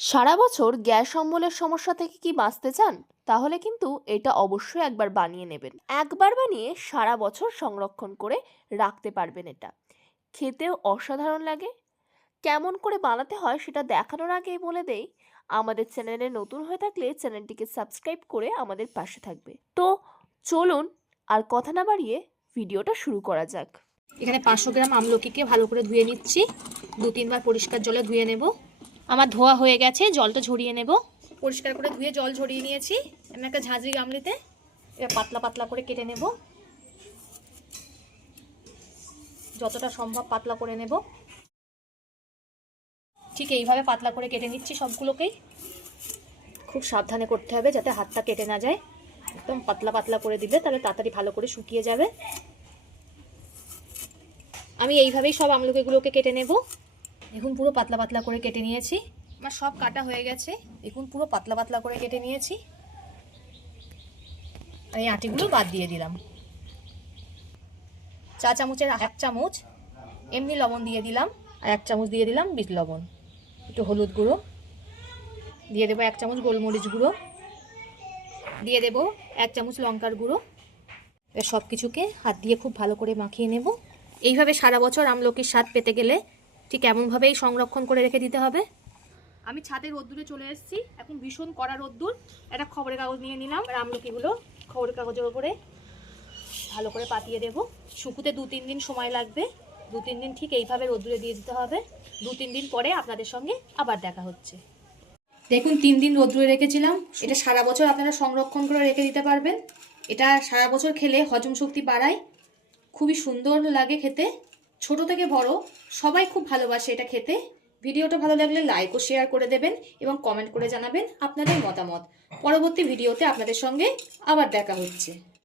সারা বছর গ্যাস অম্বলের সমস্যা থেকে কি বাঁচতে চান? তাহলে কিন্তু এটা অবশ্যই একবার বানিয়ে নেবেন। একবার বানিয়ে সারা বছর সংরক্ষণ করে রাখতে পারবেন এটা। খেতেও অসাধারণ লাগে। কেমন করে বানাতে হয় সেটা দেখানোর আগেই বলে দেই। আমাদের চ্যানেলে নতুন হয়ে থাকলে চ্যানেলটিকে সাবস্ক্রাইব করে আমাদের পাশে থাকবে। তো চলুন আর কথা না বাড়িয়ে ভিডিওটা শুরু করা যাক। এখানে পাঁচশো গ্রাম আমলকিকে ভালো করে ধুয়ে নিচ্ছি। দু তিনবার পরিষ্কার জলে ধুয়ে নেব। আমার ধোয়া হয়ে গেছে, জলটা ঝরিয়ে নেব। পরিষ্কার করে ধুয়ে জল ঝরিয়ে নিয়েছি। আমি একটা ঝাঁঝরি গামলিতে এবার পাতলা পাতলা করে কেটে নেব। যতটা সম্ভব পাতলা করে নেব। ঠিক এইভাবে পাতলা করে কেটে নিচ্ছি সবগুলোকেই। খুব সাবধানে করতে হবে যাতে হাতটা কেটে না যায়। একদম পাতলা পাতলা করে দিলে তাহলে তাড়াতাড়ি ভালো করে শুকিয়ে যাবে। আমি এইভাবেই সব আমলকিগুলোকে কেটে নেব। দেখুন, পুরো পাতলা পাতলা করে কেটে নিয়েছি। আমার সব কাটা হয়ে গেছে। দেখুন, পুরো পাতলা পাতলা করে কেটে নিয়েছি। আর এই আটিগুলো বাদ দিয়ে দিলাম। চা চামচের এক চামচ এমনি লবণ দিয়ে দিলাম। আর এক চামচ দিয়ে দিলাম বিট লবণ। একটু হলুদ গুঁড়ো। দিয়ে দেবো এক চামচ গোলমরিচ গুঁড়ো। দিয়ে দেবো এক চামচ লঙ্কার গুঁড়ো। সব কিছুকে হাত দিয়ে খুব ভালো করে মাখিয়ে নেব। এইভাবে সারা বছর আমলকির স্বাদ পেতে গেলে ঠিক এমনভাবেই সংরক্ষণ করে রেখে দিতে হবে। আমি ছাদে রোদ্দুরে চলে এসেছি। এখন ভীষণ কড়া রোদ্দুর। একটা খবরের কাগজ নিয়ে নিলাম। আর আমলকিগুলো খবরের কাগজের ওপরে ভালো করে পাতিয়ে দেব। শুকুতে দু তিন দিন সময় লাগবে। দু তিন দিন ঠিক এইভাবে রোদ্দুরে দিয়ে দিতে হবে। দু তিন দিন পরে আপনাদের সঙ্গে আবার দেখা হচ্ছে। দেখুন, তিন দিন রোদ্দুরে রেখেছিলাম। এটা সারা বছর আপনারা সংরক্ষণ করে রেখে দিতে পারবেন। এটা সারা বছর খেলে হজম শক্তি বাড়ায়। খুবই সুন্দর লাগে খেতে। ছোট থেকে বড়, সবাই খুব ভালোবাসে এটা খেতে। ভিডিওটা ভালো লাগলে লাইক ও শেয়ার করে দেবেন এবং কমেন্ট করে জানাবেন আপনাদের মতামত। পরবর্তী ভিডিওতে আপনাদের সঙ্গে আবার দেখা হচ্ছে।